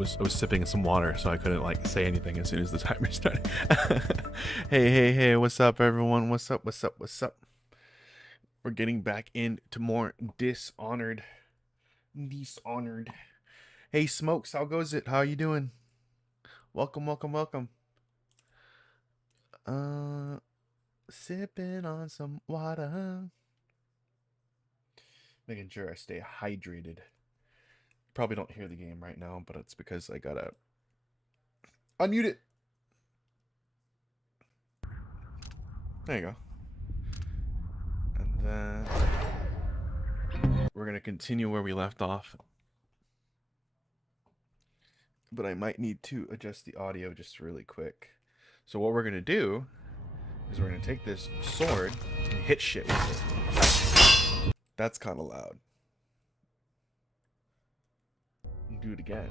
was sipping some water, so I couldn't like say anything as soon as the timer started. Hey, what's up, everyone? What's up? We're getting back into more Dishonored. Hey, Smokes, how goes it? How you doing? Welcome. Sipping on some water. Making sure I stay hydrated. Probably don't hear the game right now, but it's because I gotta unmute it. There you go. And then we're gonna continue where we left off. But I might need to adjust the audio just really quick. So what we're gonna do is we're gonna take this sword and hit shit with it. That's kind of loud. Do it again.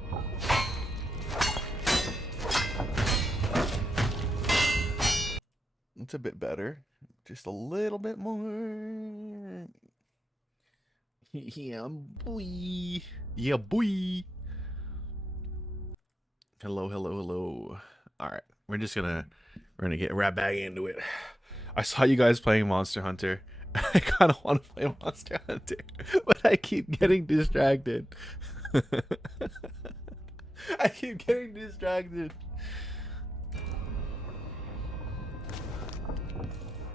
It's a bit better. Just a little bit more. Yeah, boy. Hello. All right, we're gonna get right back into it. I saw you guys playing Monster Hunter. I kind of want to play Monster Hunter, but I keep getting distracted.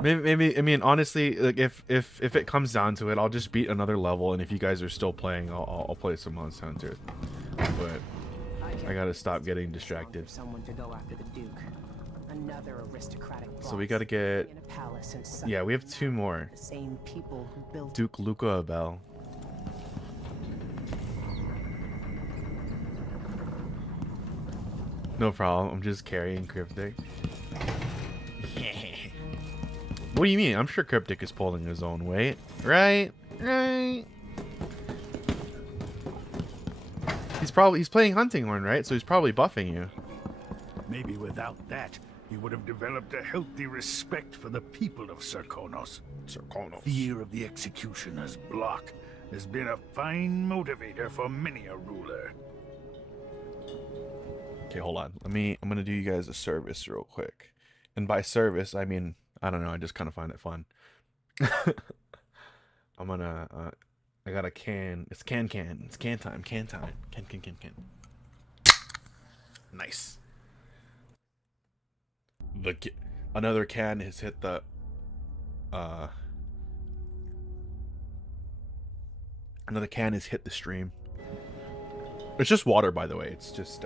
Maybe I mean, honestly, like if it comes down to it, I'll just beat another level, and if you guys are still playing, I'll play some Monster Hunter. But I gotta stop getting distracted. Someone to go after the Duke. Another aristocratic So we gotta get. Yeah, we have two more. The same people who built Duke Luca Abel. No problem. I'm just carrying Cryptic. What do you mean? I'm sure Cryptic is pulling his own weight. Right? He's playing Hunting Horn, right? So he's probably buffing you. Maybe without that, he would have developed a healthy respect for the people of Serkonos. Fear of the executioner's block has been a fine motivator for many a ruler. Okay, hold on. I'm gonna do you guys a service real quick. And by service, I mean, I don't know, I just kind of find it fun. I'm gonna, I got a can. It's can time. Can. Nice. Another can has hit the, another can has hit the stream. It's just water, by the way. It's just,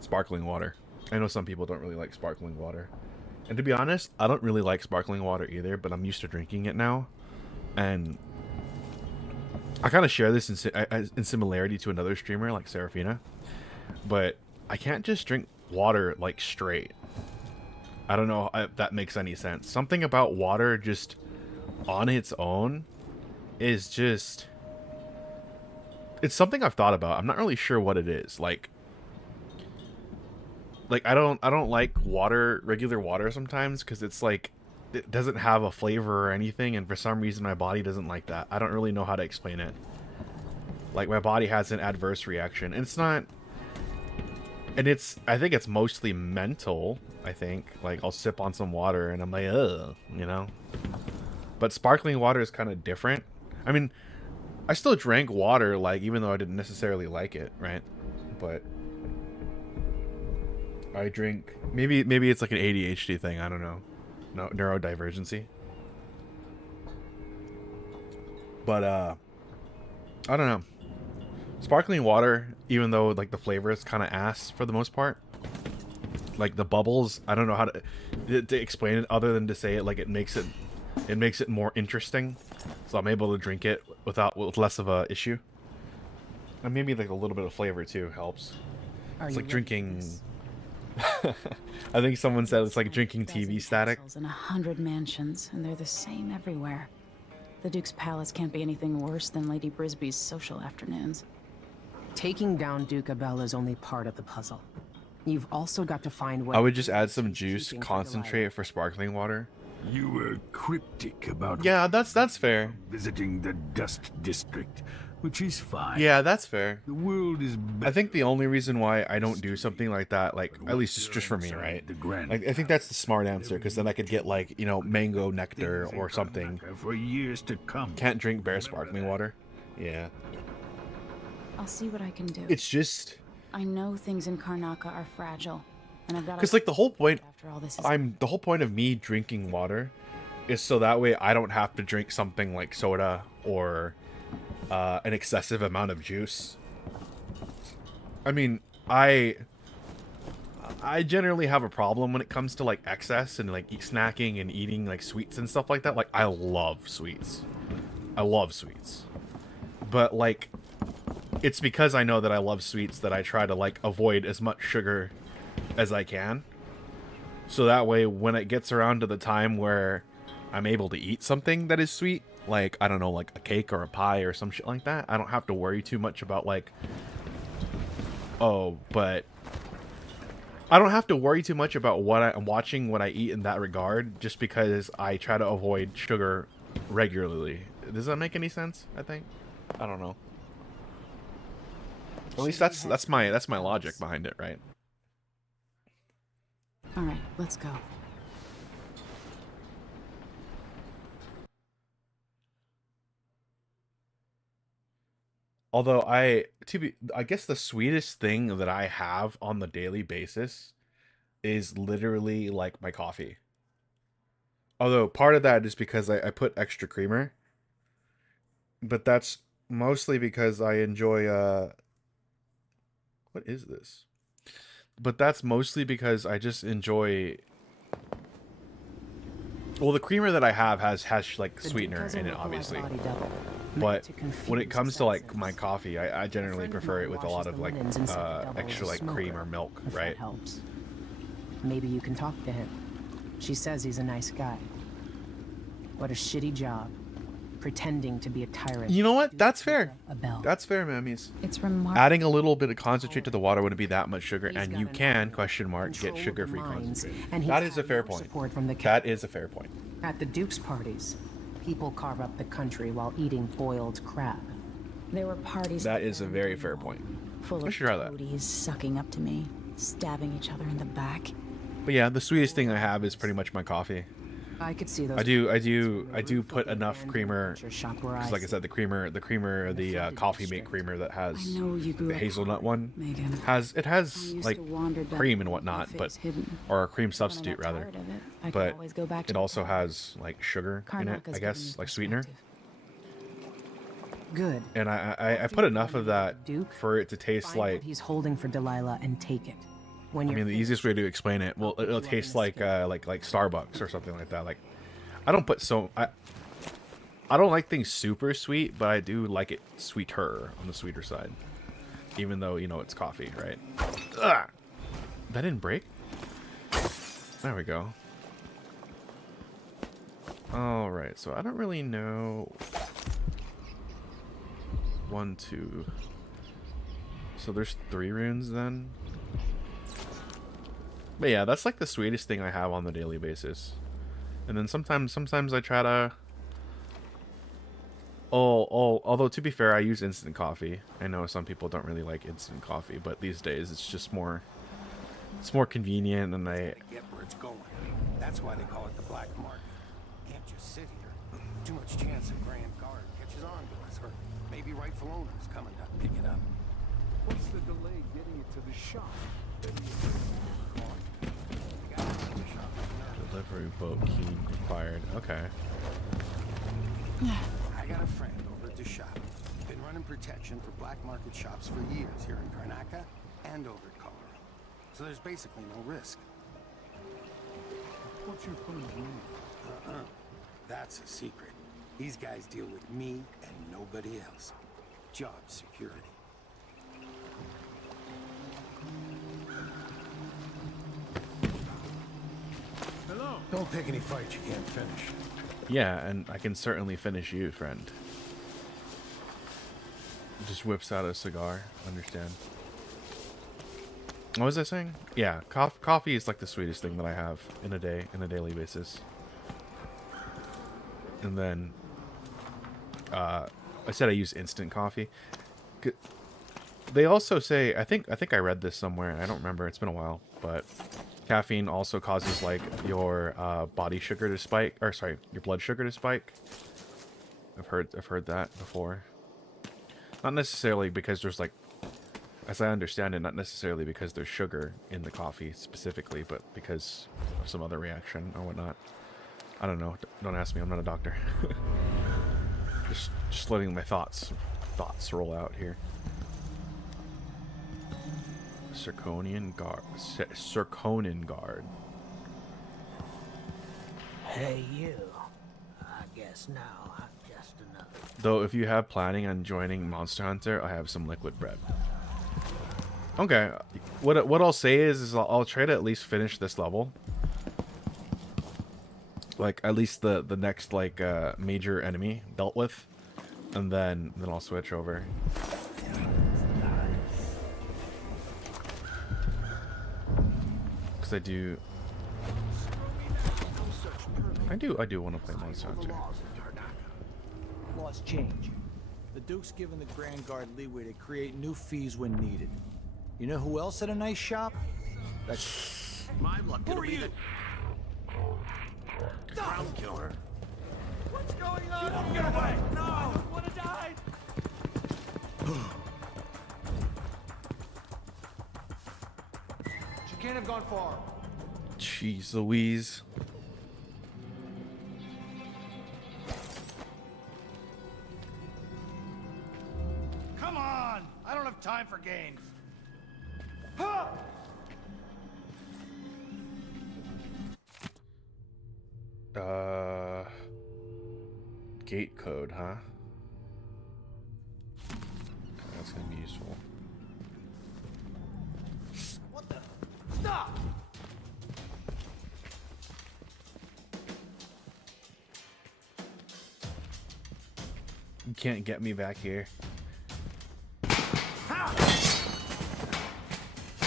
sparkling water. I know some people don't really like sparkling water. And to be honest, I don't really like sparkling water either, but I'm used to drinking it now. And I kind of share this in similarity to another streamer like Serafina. But I can't just drink water like straight. I don't know if that makes any sense. Something about water just on its own is just... It's something I've thought about. I'm not really sure what it is. Like I don't like regular water sometimes, because it's like it doesn't have a flavor or anything, and for some reason my body doesn't like that. I don't really know how to explain it. Like, my body has an adverse reaction, and it's not, and I think it's mostly mental. I think, like, I'll sip on some water and I'm like, ugh, you know. But sparkling water is kind of different. I mean, I still drank water, like, even though I didn't necessarily like it, right? But I drink, maybe it's like an ADHD thing, I don't know. No, neurodivergency. But I don't know. Sparkling water, even though like the flavor is kind of ass for the most part, like the bubbles, I don't know how to explain it other than to say it like it makes it more interesting. So I'm able to drink it with less of a issue. And maybe like a little bit of flavor too helps. It's like drinking. I think someone said it's like drinking TV static. And 100 mansions, and they're the same everywhere. The Duke's palace can't be anything worse than Lady Brisby's social afternoons. Taking down Duke Abel is only part of the puzzle. You've also got to find what... I would just add some juice, concentrate for sparkling water. You were cryptic about... Yeah, that's fair. Visiting the Dust District, which is fine. Yeah, that's fair. The world is I think the only reason why I don't do something like that, like, at least just for me, right? Like, I think that's the smart answer, because then I could get, like, you know, mango nectar or something. For years to come. Can't drink bare sparkling water. Yeah. I'll see what I can do. It's just... I know things in Karnaca are fragile, and I've got. Because, like, the whole point... After all this is the whole point of me drinking water is so that way I don't have to drink something like soda or an excessive amount of juice. I mean, I generally have a problem when it comes to like excess and like snacking and eating like sweets and stuff like that. Like, I love sweets. I love sweets. But like, it's because I know that I love sweets that I try to like avoid as much sugar as I can. So that way when it gets around to the time where I'm able to eat something that is sweet, like, I don't know, like a cake or a pie or some shit like that, I don't have to worry too much about like, oh, but I don't have to worry too much about what I'm watching, what I eat in that regard, just because I try to avoid sugar regularly. Does that make any sense? I think. I don't know. At least that's my logic behind it, right? all right. Let's go. Although I guess the sweetest thing that I have on the daily basis is literally like my coffee. Although part of that is because I put extra creamer, but that's mostly because I enjoy what is this? But that's mostly because I just enjoy. Well, the creamer that I have has like sweetener in it, obviously. But when it comes to like my coffee, I generally prefer it with a lot of like extra like cream or milk, right? Helps. Maybe you can talk to him. She says he's a nice guy. What a shitty job, pretending to be a tyrant. You know what? That's fair. A bell. That's fair, mammies. It's remarkable. Adding a little bit of concentrate to the water wouldn't be that much sugar, and you can get sugar-free concentrate. That is a fair point. That is a fair point. At the Duke's parties, people carve up the country while eating boiled crab. There were parties. That is a very fair point. Full I of should try that. toadies sucking up to me, stabbing each other in the back. But yeah, the sweetest thing I have is pretty much my coffee. I could see those. I do put enough creamer, because like I said, the coffee mate creamer that has I know you grew the up hazelnut hard, one Megan. has I like used to wander back cream and with whatnot, my but face hidden. or a cream When I substitute got rather. tired of it, I could But always go back to it the also pub. has like sugar in it, Karnaka's I given guess, me like sweetener. perspective. Good. And I put enough of that Duke, for it to taste Find like. what he's holding for Delilah and take it. When I you're mean, the easiest way to explain it, well, it'll taste like Starbucks or something like that. Like, I don't put I don't like things super sweet, but I do like it sweeter, on the sweeter side. Even though, you know, it's coffee, right? Ugh! That didn't break? There we go. Alright, so I don't really know. 1, 2. So there's 3 runes then? But yeah, that's like the sweetest thing I have on the daily basis. And then sometimes I try to... although to be fair, I use instant coffee. I know some people don't really like instant coffee, but these days it's just more... It's more convenient, and I... Get where it's going. That's why they call it the black market. Can't just sit here. Too much chance a grand guard catches on to us, or maybe rightful owners coming to pick it up. What's the delay getting it to the shop? Delivery boat key required. Okay. I got a friend over at the shop. Been running protection for black market shops for years here in Karnaca and over at Colorado. So there's basically no risk. What's your friend's name? That's a secret. These guys deal with me and nobody else. Job security. Hello. Don't pick any fights you can't finish. Yeah, and I can certainly finish you, friend. Just whips out a cigar. Understand. What was I saying? Yeah, coffee is like the sweetest thing that I have in a daily basis. And then, I said I use instant coffee. They also say, I think I read this somewhere, and I don't remember, it's been a while, but caffeine also causes like your body sugar to spike, or sorry, your blood sugar to spike. I've heard that before. Not necessarily because there's like, as I understand it, not necessarily because there's sugar in the coffee specifically, but because of some other reaction or whatnot. I don't know. Don't ask me. I'm not a doctor. just letting my thoughts roll out here. Zirconian guard. Zirconin guard. Hey, you. I guess now I'm just another. Though, if you have planning on joining Monster Hunter, I have some liquid bread. Okay. What I'll say is I'll try to at least finish this level. Like, at least the next, like, major enemy dealt with. And then I'll switch over. Because I do want to play Monster Hunter. Laws change. The Duke's given the Grand Guard leeway to create new fees when needed. You know who else had a nice shop? That's my luck. Who are you? Crown killer. What's going on? Get away! No! I would have died! She can't have gone far. Jeez Louise. Come on! I don't have time for games. Gate code, huh? That's gonna be useful. What the? Stop! You can't get me back here.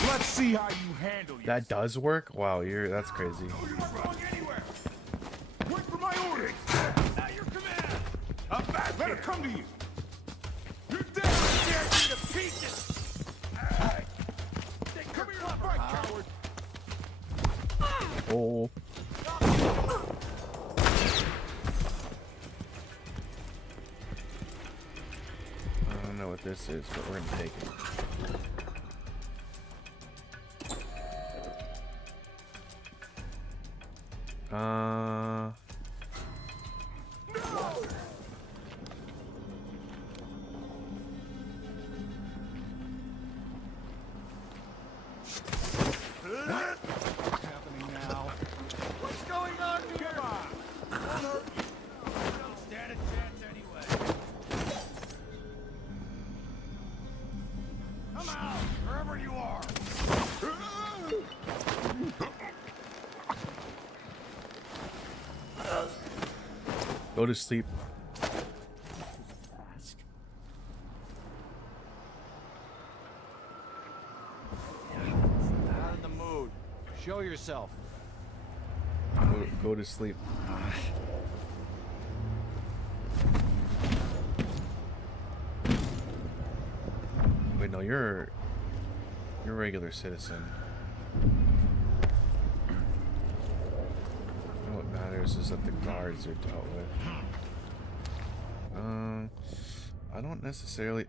Let's see how you handle it. That does work? Wow, that's crazy. You weren't going anywhere. Wait for my orders. At your command. I'm back. Let it come to you. You're dead. Tear you to pieces. Come here, coward. Oh. I don't know what this is, but we're gonna take it. What's happening now? What's going on here? Come on. Won't hurt you. You don't stand a chance anyway. Come out, wherever you are. Go to sleep. Not in the mood. Show yourself. Go to sleep. Wait, no, you're a regular citizen. What matters is that the guards are dealt with.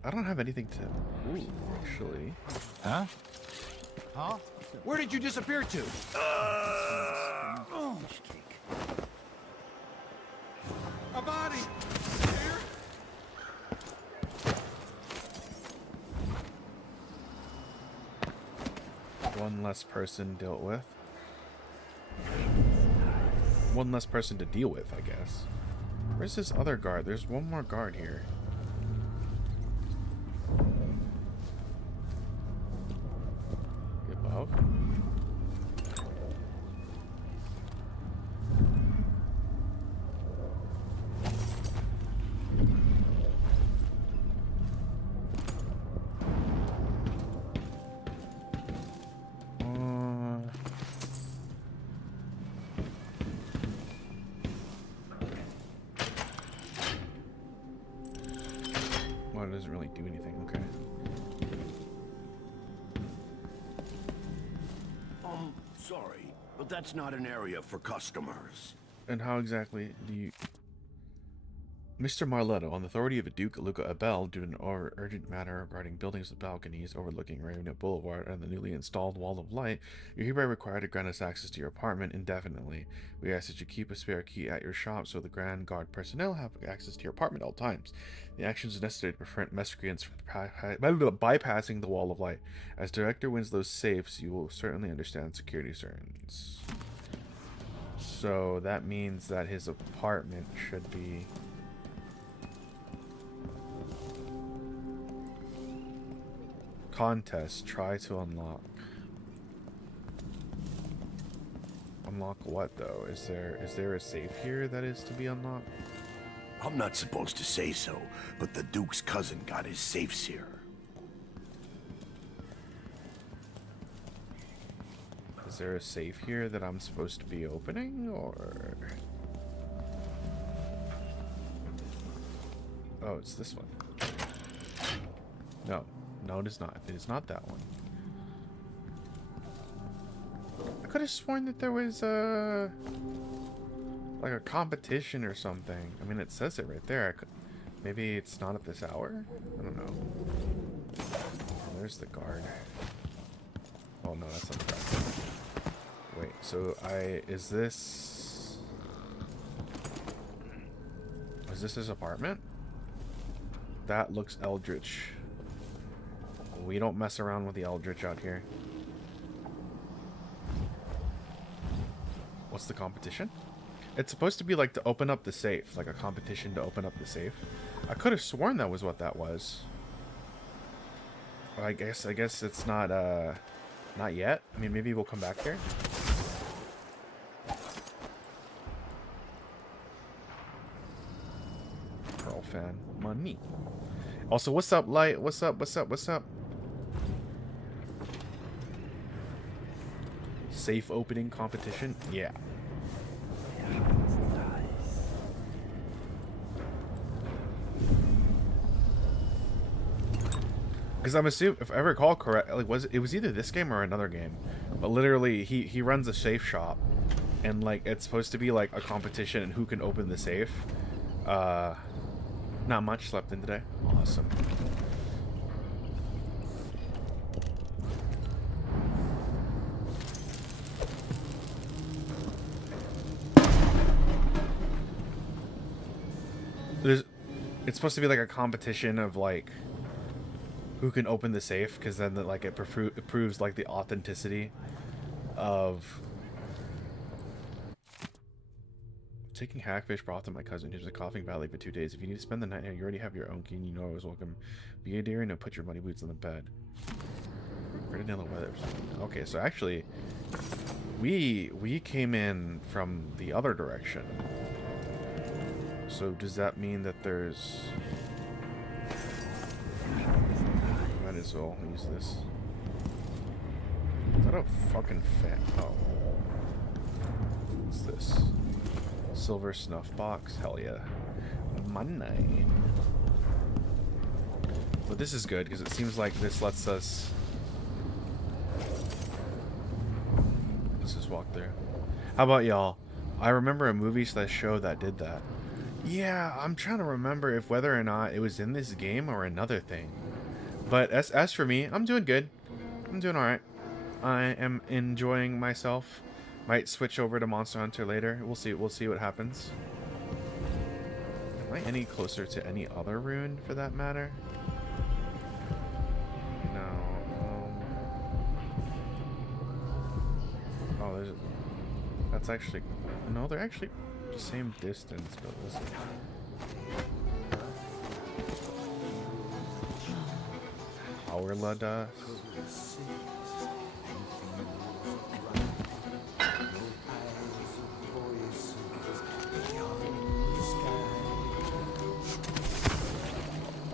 I don't have anything to. Ooh, actually. Huh? Huh? Where did you disappear to? A body! Here? One less person dealt with. One less person to deal with, I guess. Where's this other guard? There's one more guard here. Above? doesn't really do anything. Okay. Sorry, but that's not an area for customers. And how exactly do you... Mr. Marletto, on the authority of Duke Luca Abel, due to an urgent matter regarding buildings with balconies overlooking Ravenite Boulevard and the newly installed Wall of Light, you're hereby required to grant us access to your apartment indefinitely. We ask that you keep a spare key at your shop so the Grand Guard personnel have access to your apartment at all times. The actions are necessary to prevent miscreants from bypassing the Wall of Light. As Director Winslow's safes, you will certainly understand security concerns. So that means that his apartment should be... Contest. Try to unlock. Unlock what though? Is there a safe here that is to be unlocked? I'm not supposed to say so, but the Duke's cousin got his safes here. Is there a safe here that I'm supposed to be opening, or... Oh, it's this one. No. No, it is not. It is not that one. I could have sworn that there was like a competition or something. I mean, it says it right there. Maybe it's not at this hour? I don't know. Oh, there's the guard. Oh no, that's not the guard. Wait, so is this his apartment? That looks eldritch. We don't mess around with the eldritch out here. What's the competition? It's supposed to be like to open up the safe, like a competition to open up the safe. I could have sworn that was what that was. Well, I guess it's not not yet. I mean, maybe we'll come back here. Pearl fan money. Also, what's up, Light? What's up? What's up? What's up? Safe opening competition? Yeah. Because I'm assuming, if I recall correctly, like, it was either this game or another game, but literally he runs a safe shop, and like it's supposed to be like a competition and who can open the safe. Not much. Slept in today. Awesome. It's supposed to be like a competition of like who can open the safe, because then like it proves like the authenticity of taking hackfish broth to my cousin who's a coughing badly for 2 days. If you need to spend the night here, you already have your own key and you know I was welcome. Be a dear and put your muddy boots on the bed. Ready to know the weather. Okay, so actually we came in from the other direction. So does that mean that there's... Might as well use this. Is that a fucking fan? Oh. What's this? Silver snuff box? Hell yeah. Money. But this is good because it seems like this lets us... Let's just walk through. How about y'all? I remember a movie show that did that. Yeah, I'm trying to remember if whether or not it was in this game or another thing. But as for me, I'm doing good. I'm doing alright. I am enjoying myself. Might switch over to Monster Hunter later. We'll see what happens. Am I any closer to any other rune for that matter? No. Oh, there's... That's actually... No, they're actually... the same distance, but listen. Power dust.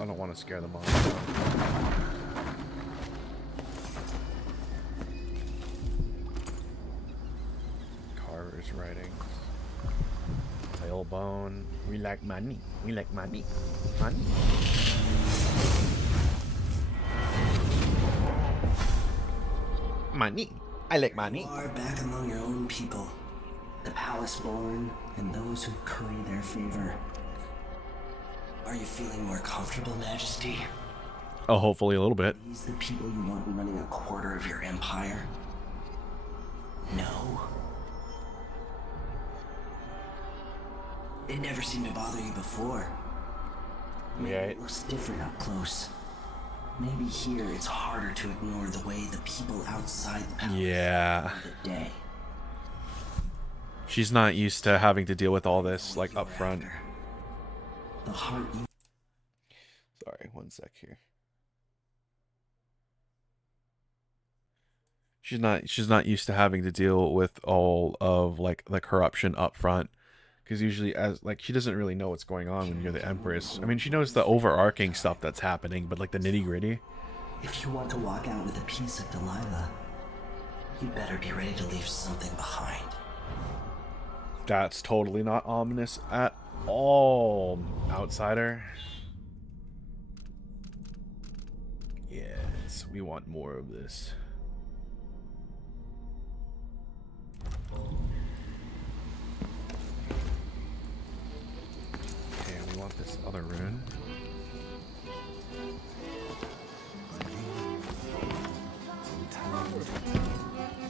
I don't want to scare them off. Carver's writing. Whalebone. We like money. We like money. Money. Money. I like money. You are back among your own people, the palace born and those who curry their favor. Are you feeling more comfortable, Majesty? Oh, hopefully a little bit. Are these the people you want running a quarter of your empire? No. It never seemed to bother you before. Maybe it looks different up close. Maybe here it's harder to ignore the way the people outside the palace live the day. She's not used to having to deal with all this like up front. The heart you... Sorry, one sec here. She's not used to having to deal with all of like the corruption up front. Because usually, as like, she doesn't really know what's going on when you're the Empress. I mean, she knows the overarching stuff that's happening, but like the nitty gritty. If you want to walk out with a piece of Delilah, you better be ready to leave something behind. That's totally not ominous at all, outsider. Yes, we want more of this. Okay, we want this other rune.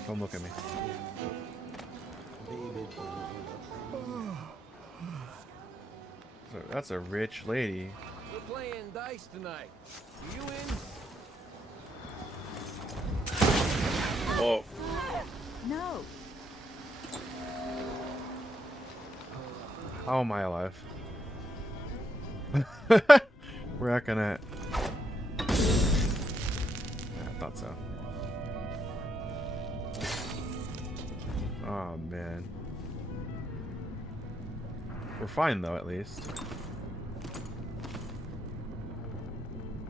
Don't look at me. So that's a rich lady. We're playing dice tonight. You in? Oh. No. How am I alive? We're not gonna... Yeah, I thought so. Oh, man. We're fine, though, at least.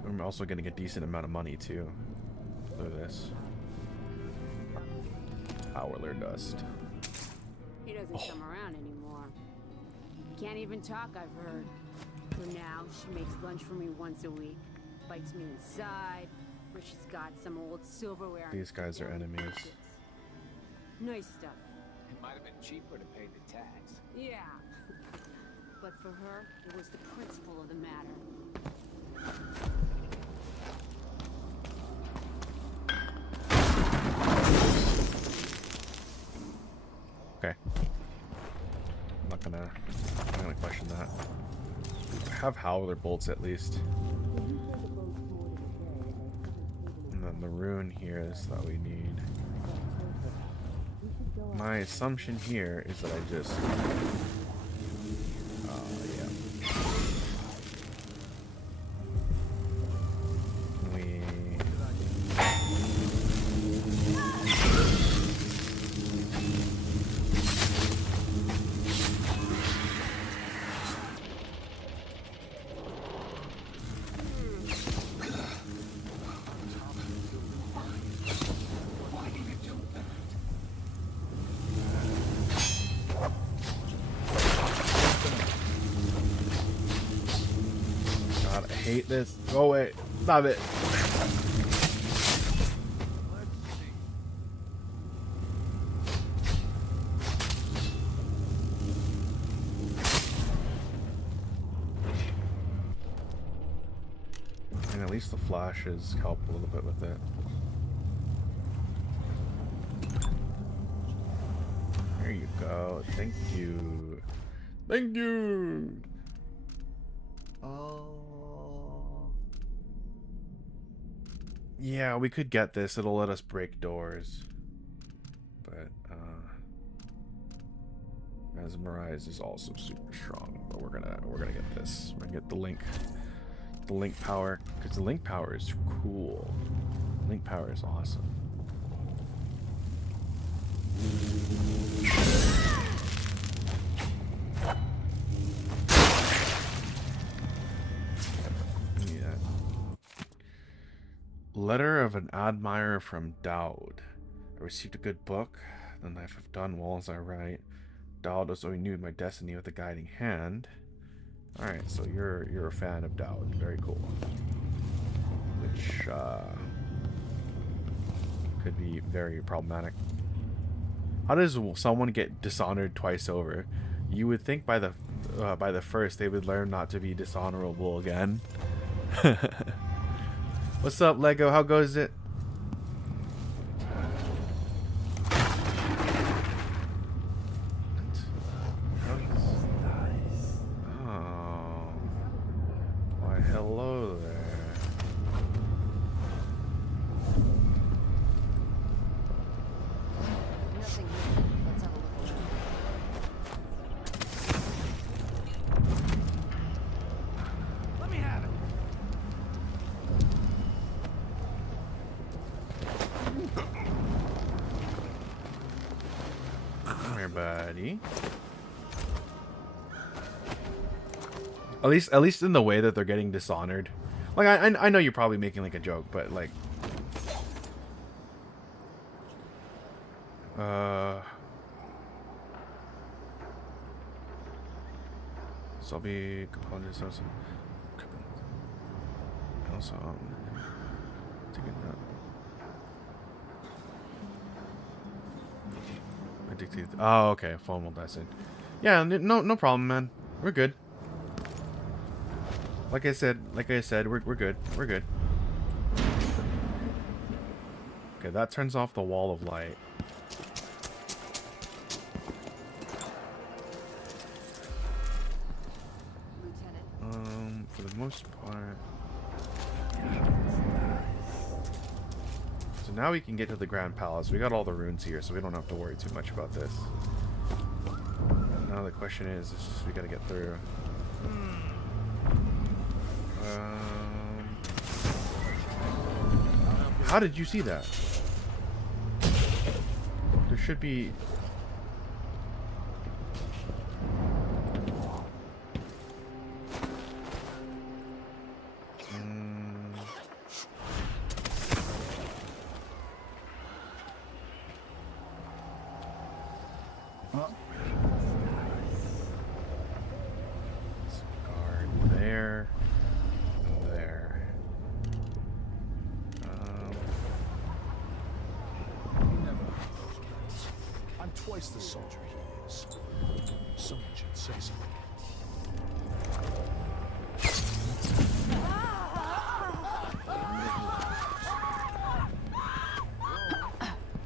I'm also getting a decent amount of money, too. Look at this. Howler dust. He doesn't come around anymore. Can't even talk, I've heard. For now, she makes lunch for me once a week. Bites me inside. Where she's got some old silverware. These guys are enemies. Nice stuff. It might have been cheaper to pay the tax. Yeah. But for her, it was the principle of the matter. Okay. I'm not gonna question that. Have Howler bolts at least. And then the rune here is that we need. My assumption here is that I just... yeah. We... hate this. Go away. Stop it. And at least the flashes help a little bit with it. There you go. Thank you. Thank you. Yeah, we could get this. It'll let us break doors. But, Mesmerize is also super strong. But we're gonna get this. We're gonna get the link power. Because the link power is cool. Link power is awesome. Letter of an admirer from Dowd. I received a good book. The knife have done well as I write. Dowd has renewed my destiny with a guiding hand. Alright, so you're a fan of Dowd. Very cool. which could be very problematic. How does someone get dishonored twice over? You would think by the first they would learn not to be dishonorable again. What's up, Lego? How goes it? Oh, why hello there. Nothing here. Let's have a look around. Let me have it. Come here, buddy. At least in the way that they're getting dishonored. Like I know you're probably making like a joke, but like Zombie components also taking that. Addicted. Oh, okay. Phone will die soon. Yeah, no problem, man. We're good. Like I said, we're good. We're good. Okay, that turns off the wall of light. For the most part. So now we can get to the Grand Palace. We got all the runes here, so we don't have to worry too much about this. Now the question is just we gotta get through. How did you see that? There should be... Twice the soldier he is. Someone should say something.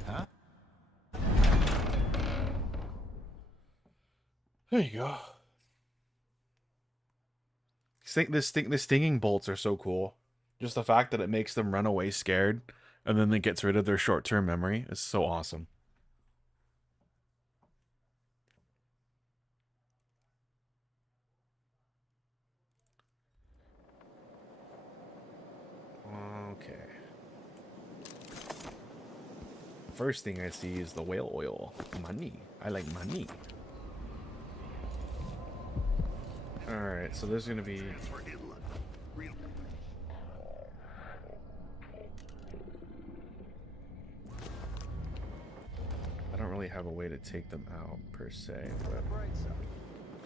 Huh? There you go. The stinging bolts are so cool. Just the fact that it makes them run away scared, and then it gets rid of their short-term memory is so awesome. Okay. First thing I see is the whale oil. Money. I like money. Alright, so there's gonna be... I don't really have a way to take them out, per se, but... Bright side.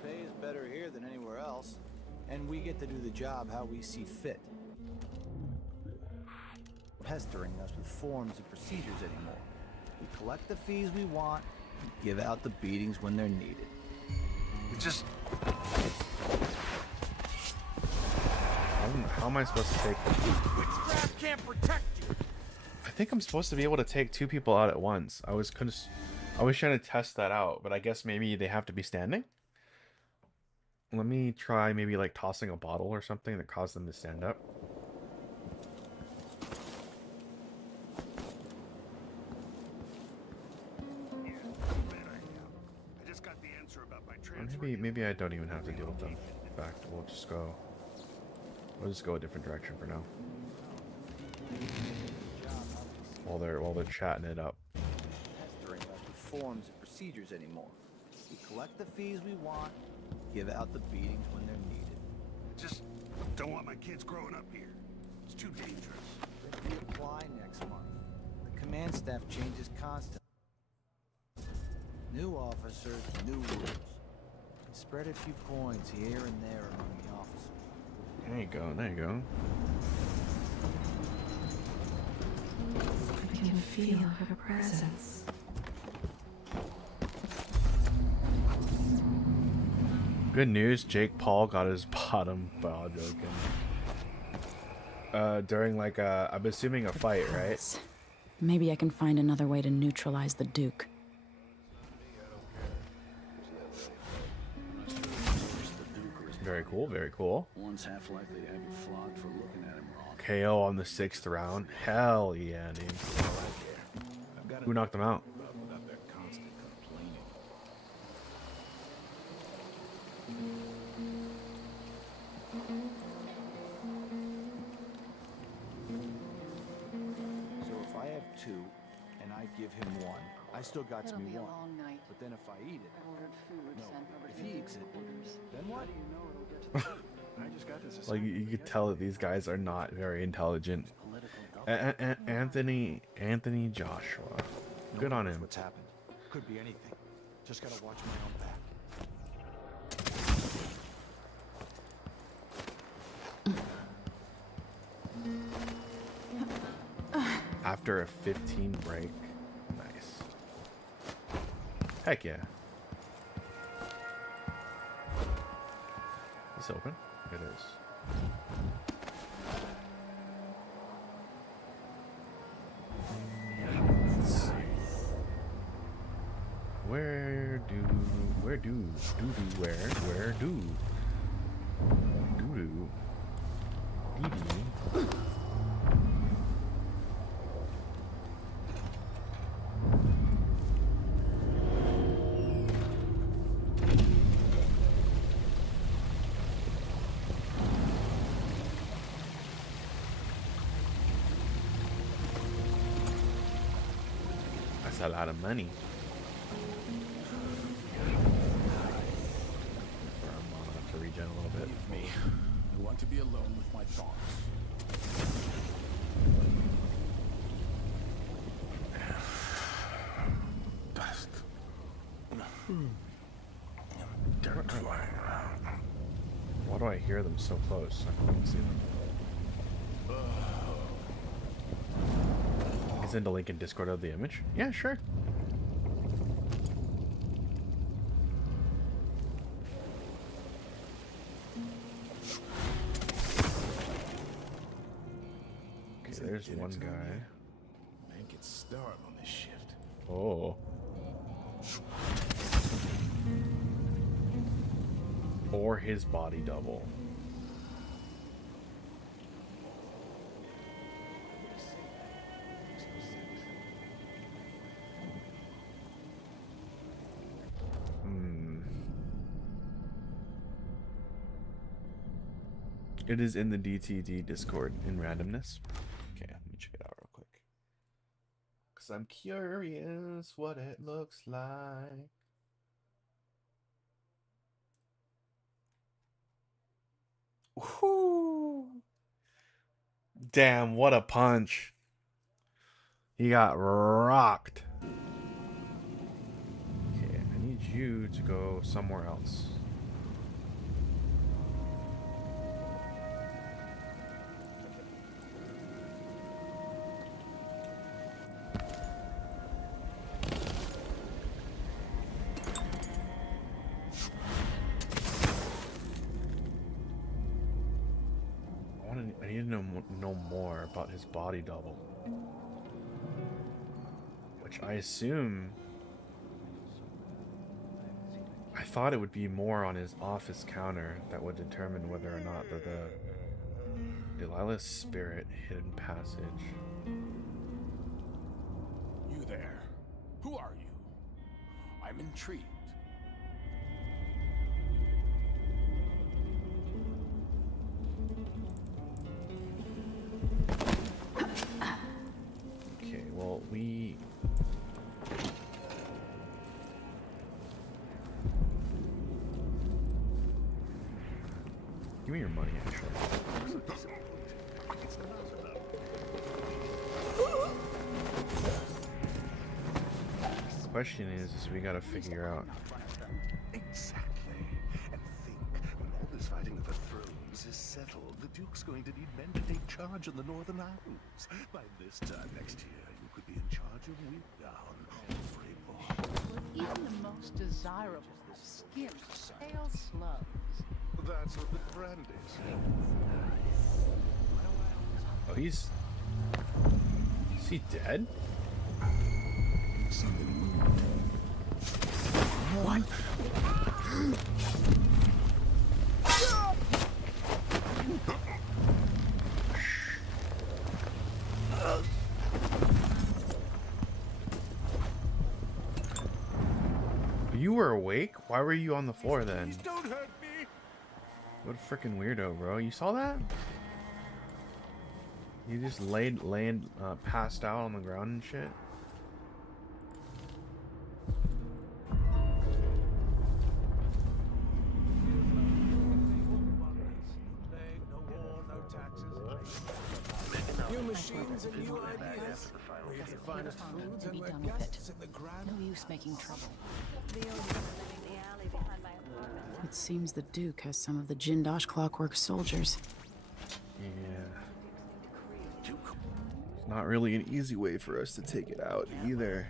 Pay is better here than anywhere else, and we get to do the job how we see fit. Pestering us with forms and procedures anymore. We collect the fees we want and give out the beatings when they're needed. It just... How am I supposed to take... Witchcraft can't protect you. I think I'm supposed to be able to take two people out at once. I was trying to test that out, but I guess maybe they have to be standing? Let me try maybe like tossing a bottle or something that caused them to stand up. Maybe I don't even have to deal with them. In fact, we'll just go a different direction for now. While they're chatting it up. Pestering us with forms and procedures anymore. We collect the fees we want, give out the beatings when they're needed. Just don't want my kids growing up here. It's too dangerous. Reapply next month. The command staff changes constantly. New officers, new rules. Spread a few coins here and there among the officers. There you go, there you go. I can feel her presence. Good news, Jake Paul got his bottom ball joking. During like I'm assuming a fight, right? Maybe I can find another way to neutralize the Duke. Very cool, very cool. One's half likely to have you flogged for looking at him wrong. KO on the 6th round. Hell yeah, dude. Who knocked him out? So if I have 2 and I give him 1, I still got It'll me be a 1. long night. But then if I eat it, I ordered food no. sent over If to he me eats it, orders. then what? How do you know it'll get to the food? I just got this Like you could tell that these guys are not very intelligent. Anthony Joshua. Good on him. What's happened? Could be anything. Just gotta watch my own back. After a 15 break. Nice. Heck yeah. Is this open? It is. Let's see. Where do Dee. That's a lot of money. I'm gonna have to regen a little bit. Leave me. I want to be alone with my thoughts. Dust. Dirt flying around. Why do I hear them so close? I can't see them. Is in the link in Discord of the image? Yeah, sure. Okay, there's one guy. Man gets starved on this shift. Oh. Or his body double. It is in the DTD Discord in randomness. Okay, let me check it out real quick. Because I'm curious what it looks like. Whoo! Damn, what a punch. He got rocked. Okay, I need you to go somewhere else. I need to know more about his body double. Which I assume... I thought it would be more on his office counter that would determine whether or not the Delilah's spirit hidden passage. You there. Who are you? I'm intrigued. Okay, well, we... Give me your money, actually. The question is we gotta figure out... Exactly. And think, when all this fighting over thrones news is settled. The Duke's going to need men to take charge in the Northern Isles. By this time next year, you could be in charge of Wigtown. Even the most desirable of skimps pale slugs. That's what the brand is. Oh, is he dead? What? You were awake? Why were you on the floor then? Please don't hurt me. What a freaking weirdo, bro. You saw that? You just passed out on the ground and shit. New machines and new ideas. We have the finest foods and we're guests in the grand. No use making trouble. It seems the Duke has some of the Jindosh clockwork soldiers. Yeah. It's not really an easy way for us to take it out either.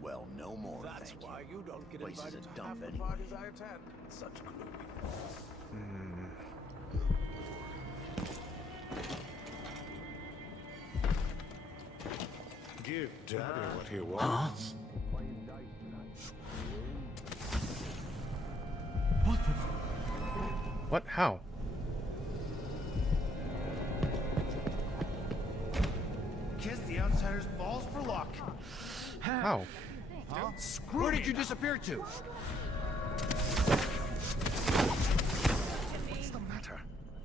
Well, no more. That's why you don't get Place is invited a to half dump the anyway. parties I attend. Such gloomy. Give Daddy what he wants. What? How? Kiss the outsider's balls for luck. How? Huh? Where did you disappear to? What's the matter?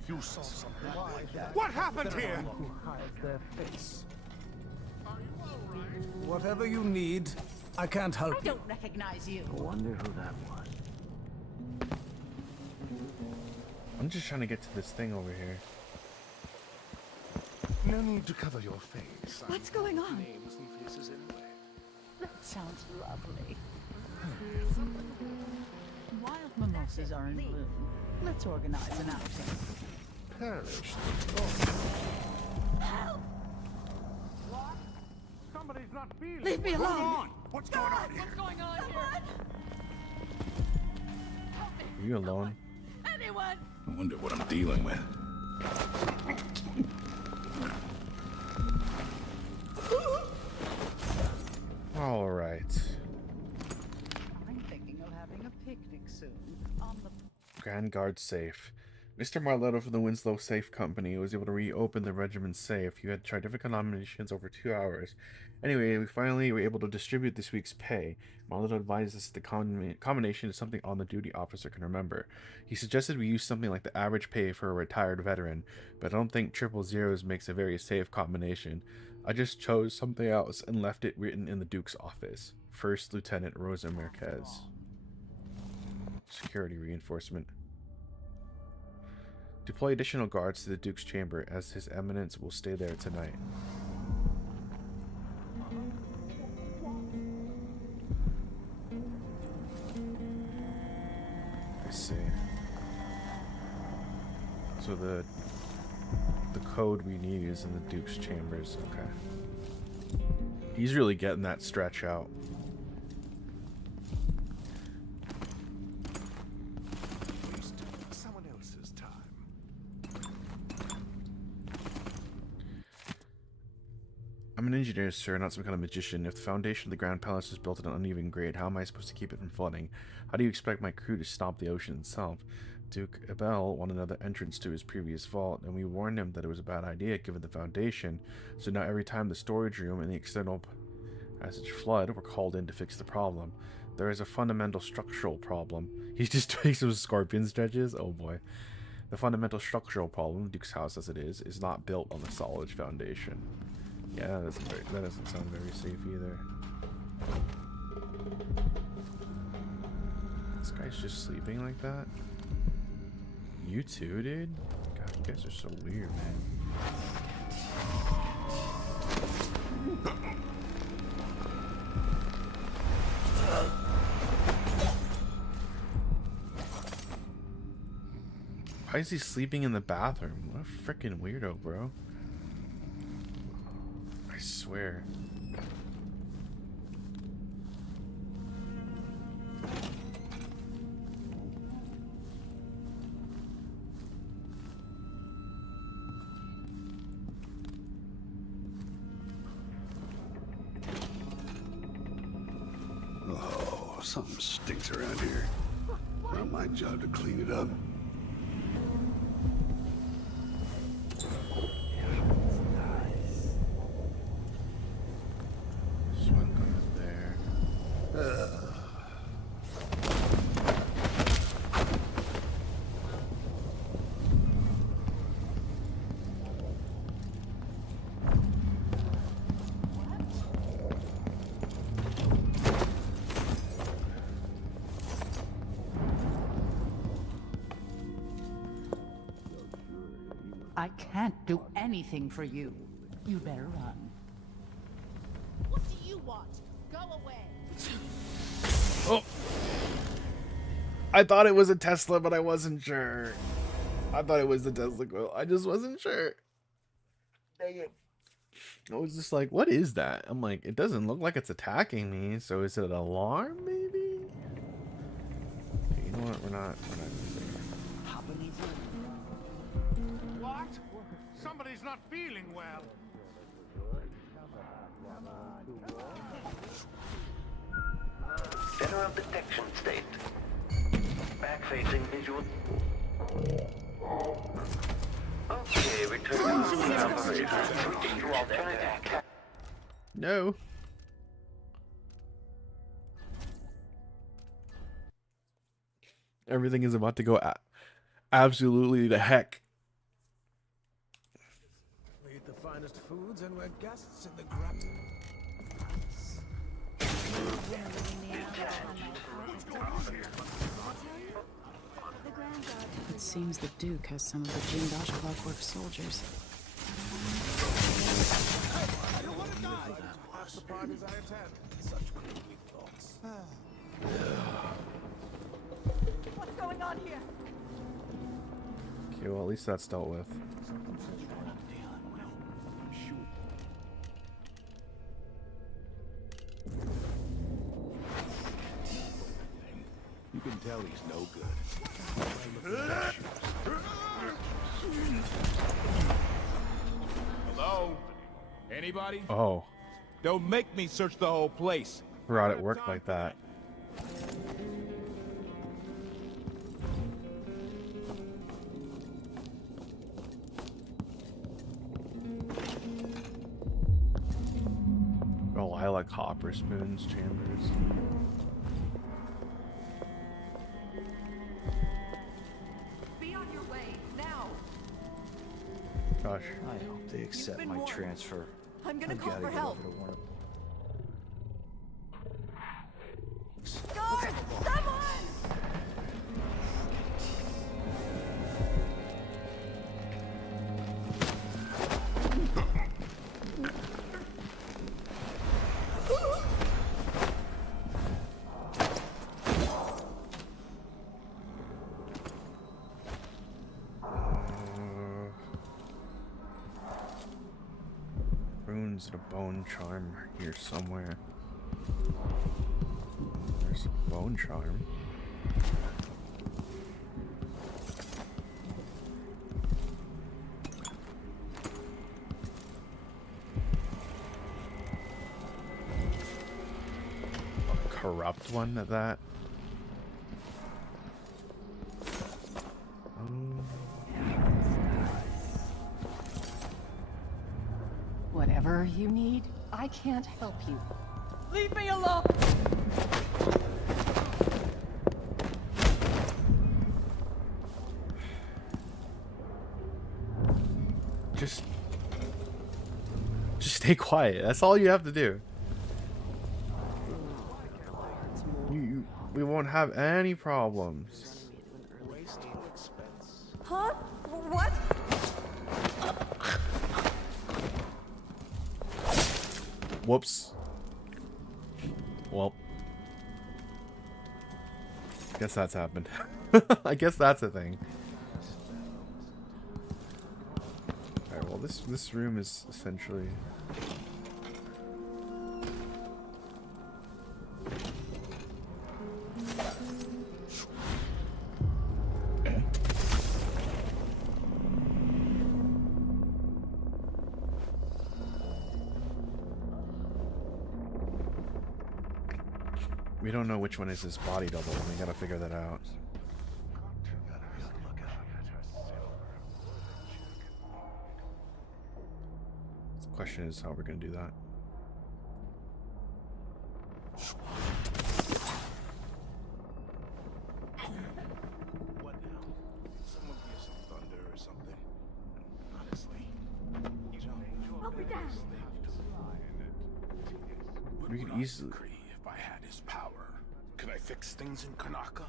You saw something like that. What happened here? Who hide their face. Whatever you need, I can't help I don't recognize you. I wonder who that was. I'm just trying to get to this thing over here. No need to cover your face. What's going on? Names and faces anyway. That sounds lovely. Wild mimosas are in bloom. Let's organize an outing. Perish. Help! Somebody's not feeling. Leave me alone! What's going on here? What's going on here? Are you alone? Anyone! I wonder what I'm dealing with. All right. I'm thinking of having a picnic soon. On the Grand Guard safe. Mr. Marletto from the Winslow Safe Company was able to reopen the regiment's safe. You had tried different combinations over 2 hours. Anyway, we finally were able to distribute this week's pay. Marletto advised us the combination is something on-the-duty officer can remember. He suggested we use something like the average pay for a retired veteran, but I don't think triple zeros makes a very safe combination. I just chose something else and left it written in the Duke's office. First Lieutenant Rosa Marquez. Security reinforcement. Deploy additional guards to the Duke's chamber, as His Eminence will stay there tonight. I see. So the code we need is in the Duke's chambers. Okay. He's really getting that stretch out. Someone else's time. I'm an engineer, sir, not some kind of magician. If the foundation of the Grand Palace is built at an uneven grade, how am I supposed to keep it from flooding? How do you expect my crew to stop the ocean itself? Duke Abel wanted another entrance to his previous vault, and we warned him that it was a bad idea given the foundation, so now every time the storage room and the external passage flood, we're called in to fix the problem. There is a fundamental structural problem. He's just doing some scorpion stretches? Oh boy. The fundamental structural problem, Duke's house as it is not built on a solid foundation. Yeah, that doesn't sound very safe either. This guy's just sleeping like that? You too, dude? God, you guys are so weird, man. Why is he sleeping in the bathroom? What a freaking weirdo, bro. I swear. Oh, something stinks around here. Not my job to clean it up. Swing over there. I can't do anything for you. You better run. What do you want? Go away. Oh. I thought it was a Tesla, but I wasn't sure. I thought it was the Tesla coil. I just wasn't sure. Dang it. I was just like, what is that? I'm like, it doesn't look like it's attacking me. So is it an alarm, maybe? Okay, you know what? We're not gonna do What? Somebody's not feeling well. Center of detection state. Back-facing visual. Okay, return to operation. Switching to alternative. No. Everything is about to go absolutely to heck. We eat the finest foods and we're guests in the grand. It seems the Duke has some of the Jindosh clockwork soldiers. I don't want to die. Half the parties I attend. Such creepy thoughts. What's going on here? Okay, well, at least that's dealt with. You can tell he's no good. Hello? Anybody? Oh. Don't make me search the whole place. Forgot it worked like that. Oh, I like copper spoons, chambers. Be on your way now. Gosh. I hope they accept my transfer. I'm gonna I've call gotta for get help. over to one of Guard! Someone! Runes and a bone charm here somewhere. There's a bone charm. A corrupt one at that. Whatever you need, I can't help you. Leave me alone! Just stay quiet. That's all you have to do. We won't have any problems. Huh? What? Whoops. Well, guess that's happened. I guess that's a thing. well, this room is essentially. We don't know which one is his body double, and we gotta figure that out. The question is how we're gonna do that. What now? Someone hear some thunder or something? Honestly, you don't. I'll be down. We could easily. If I had his power, could I fix things in Kanaka?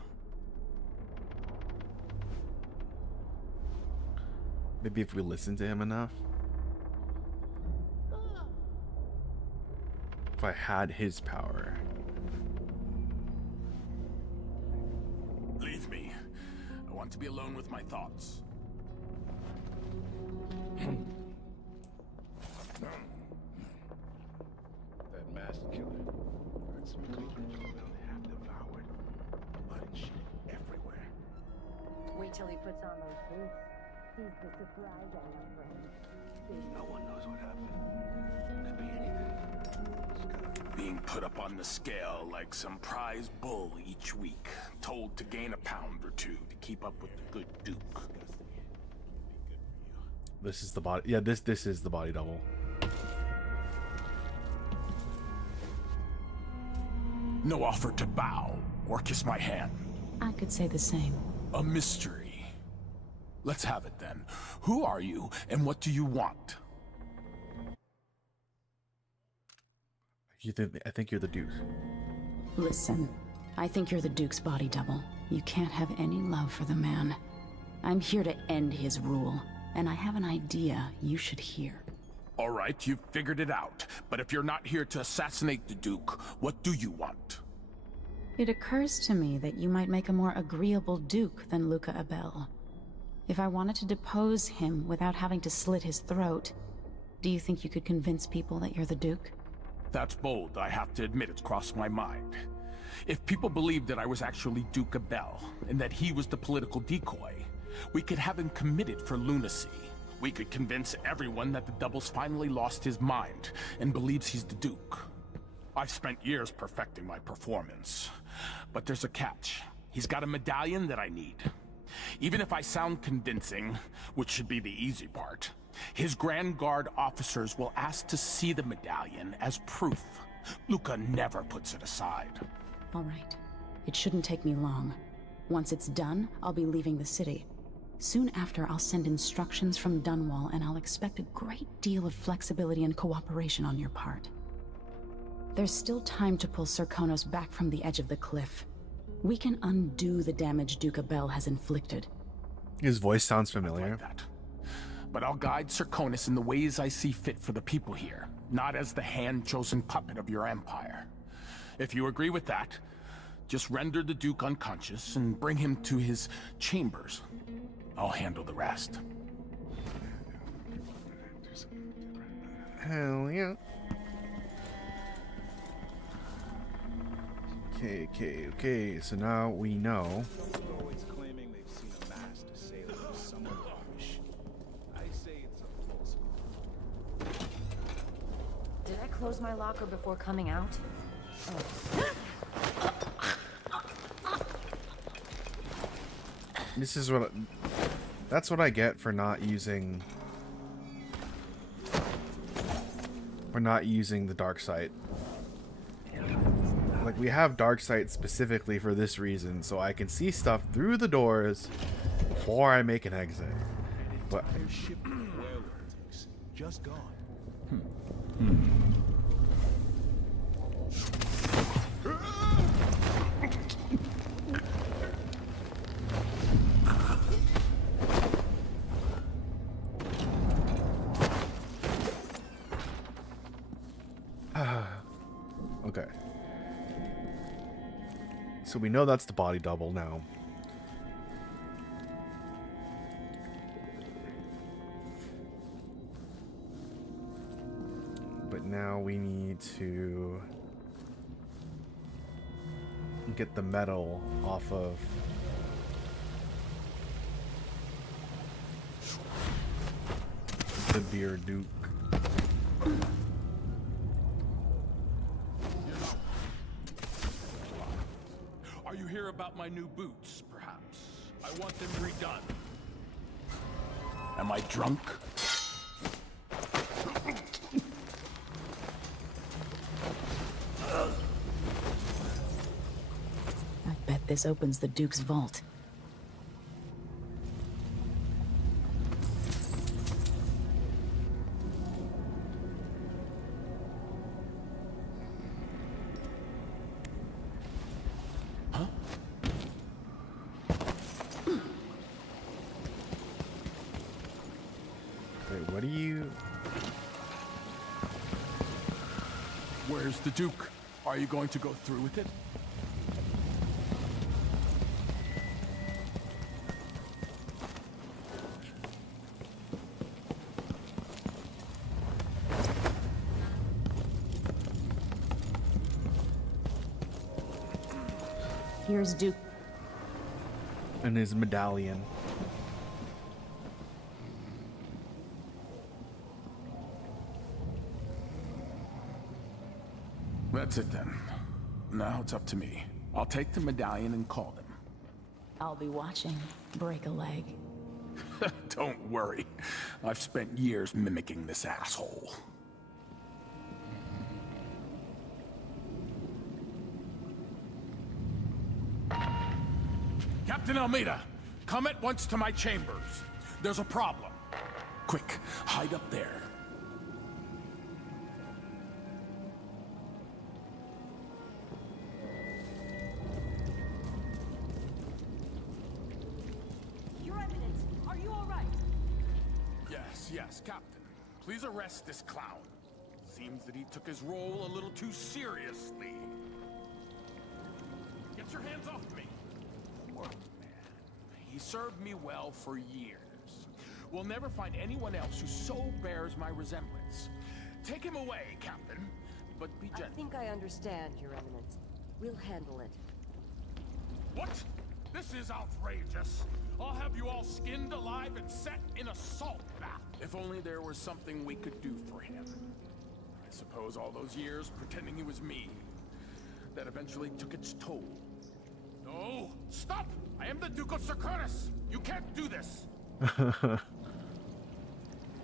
Maybe if we listen to him enough. If I had his power. Leave me. I want to be alone with my thoughts. That masked killer. Heard some creatures around half devoured. Blood and shit everywhere. Wait till he puts on those boots. He's the surprise I have for him. No one knows what happened. Could be anything. Being put up on the scale like some prize bull each week, told to gain a pound or two to keep up with the good Duke. This is the body. Yeah, this is the body double. No offer to bow or kiss my hand. I could say the same. A mystery. Let's have it then. Who are you and what do you want? I think you're the Duke. Listen, I think you're the Duke's body double. You can't have any love for the man. I'm here to end his rule, and I have an idea you should hear. All right, you've figured it out. But if you're not here to assassinate the Duke, what do you want? It occurs to me that you might make a more agreeable Duke than Luca Abel. If I wanted to depose him without having to slit his throat, do you think you could convince people that you're the Duke? That's bold. I have to admit it's crossed my mind. If people believed that I was actually Duke Abel, and that he was the political decoy, we could have him committed for lunacy. We could convince everyone that the Double's finally lost his mind, and believes he's the Duke. I've spent years perfecting my performance. But there's a catch. He's got a medallion that I need. Even if I sound convincing, which should be the easy part, his Grand Guard officers will ask to see the medallion as proof. Luca never puts it aside. All right. It shouldn't take me long. Once it's done, I'll be leaving the city. Soon after, I'll send instructions from Dunwall, and I'll expect a great deal of flexibility and cooperation on your part. There's still time to pull Serkonos back from the edge of the cliff. We can undo the damage Duke Abel has inflicted. His voice sounds familiar. Like that. But I'll guide Serkonos in the ways I see fit for the people here, not as the hand-chosen puppet of your empire. If you agree with that, just render the Duke unconscious and bring him to his chambers. I'll handle the rest. Hell yeah. Okay. So now we know. Always claiming they've seen a masked sailor or someone Irish. I say it's a false. Did I close my locker before coming out? This is what. That's what I get for not using. For not using the dark sight. Like, we have dark sight specifically for this reason, so I can see stuff through the doors before I make an exit. But just gone. Okay. So we know that's the body double now. now we need to get the metal off of the beer Duke. Are you here about my new boots, perhaps? I want them redone. Am I drunk? I bet this opens the Duke's vault. Wait, what are you... Where's the Duke? Are you going to go through with it? Here's Duke. And his medallion. That's it then. Now it's up to me. I'll take the medallion and call them. I'll be watching. Break a leg. Don't worry. I've spent years mimicking this asshole. Captain Almeida, come at once to my chambers. There's a problem. Quick, hide up there. Your Eminence, are you all right? Yes, Captain. Please arrest this clown. Seems that he took his role a little too seriously. Get your hands off me. Poor man. He served me well for years. We'll never find anyone else who so bears my resemblance. Take him away, Captain, but be gentle. I think I understand, Your Eminence. We'll handle it. What? This is outrageous. I'll have you all skinned alive and set in a salt bath. If only there was something we could do for him. I suppose all those years pretending he was me, that eventually took its toll. No! Stop! I am the Duke of Serkonos! You can't do this!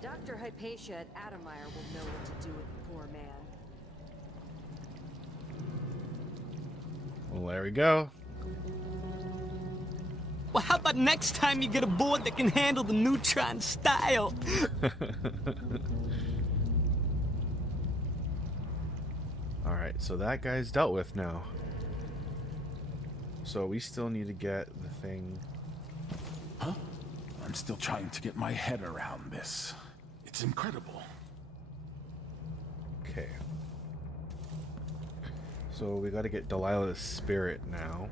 Dr. Hypatia at Adamire will know what to do with the poor man. Well, there we go. Well, how about next time you get a board that can handle the neutron style? Alright, so that guy's dealt with now. So we still need to get the thing... Huh? I'm still trying to get my head around this. It's incredible. Okay. So we gotta get Delilah's spirit now.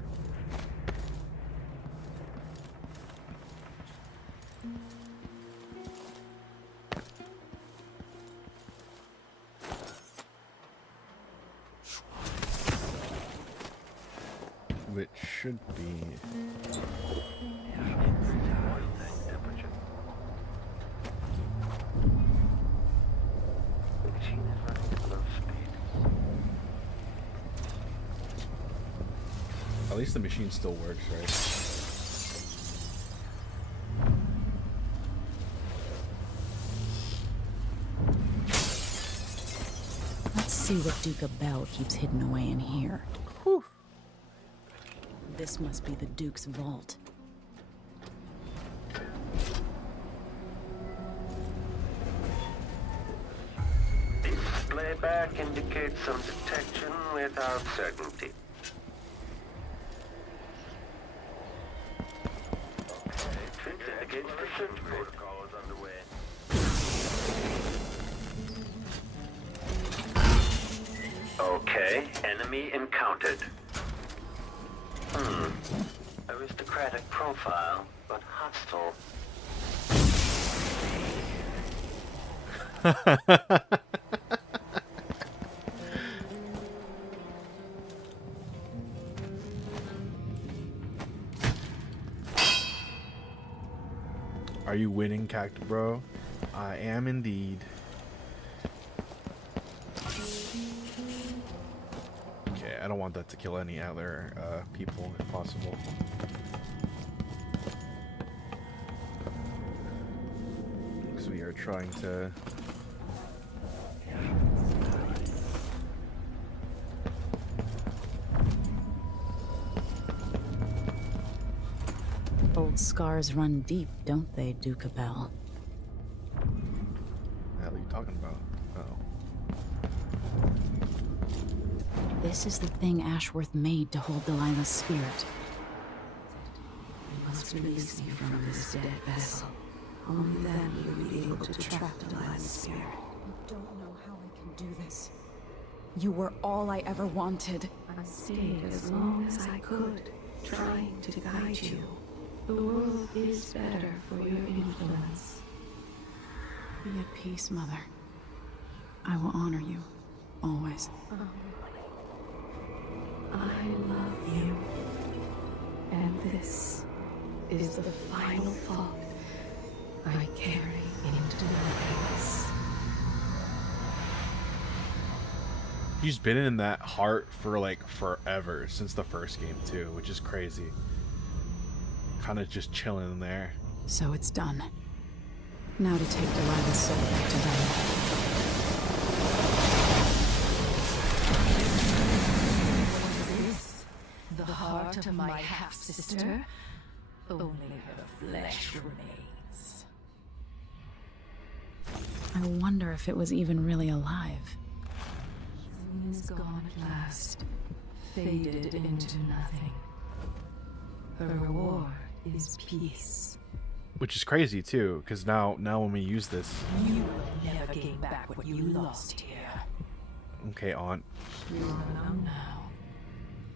Which should be... At least the machine still works, right? Let's see what Duke of Bell keeps hidden away in here. Whew. This must be the Duke's vault. Playback indicates some detection without certainty. Okay, print indicates the search protocol is underway. Okay, enemy encountered. Aristocratic profile, but hostile. Are you winning, Cactus Bro? I am indeed. Okay, I don't want that to kill any other people if possible. Because we are trying to... Old scars run deep, don't they, Duke Bell? What the hell are you talking about? Oh. This is the thing Ashworth made to hold Delilah's spirit. You must release me from this dead vessel. Only then will you be able to trap Delilah's spirit. I don't know how I can do this. You were all I ever wanted. I stayed as long as I could, trying to guide you. The world is better for your influence. Be at peace, Mother. I will honor you, always. I love you. And this is the final thought I carry into darkness. He's been in that heart for like forever, since the first game too, which is crazy. Kind of just chilling in there. So it's done. Now to take Delilah's soul back to Dunwall. The heart of my half-sister? Only her flesh remains. I wonder if it was even really alive. Soon is gone at last, faded into nothing. Her reward is peace. Which is crazy too, because now when we use this, You will never gain back what you lost here. okay, Aunt. You're alone now.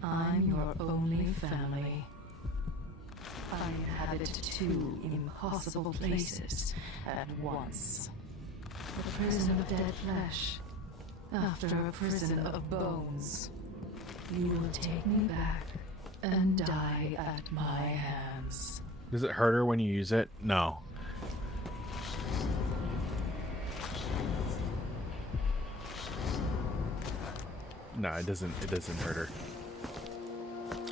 I'm your only family. I inhabit two impossible places at once. The prison of dead flesh, after a prison of bones. You will take me back and die at my hands. Does it hurt her when you use it? No. No, it doesn't hurt her.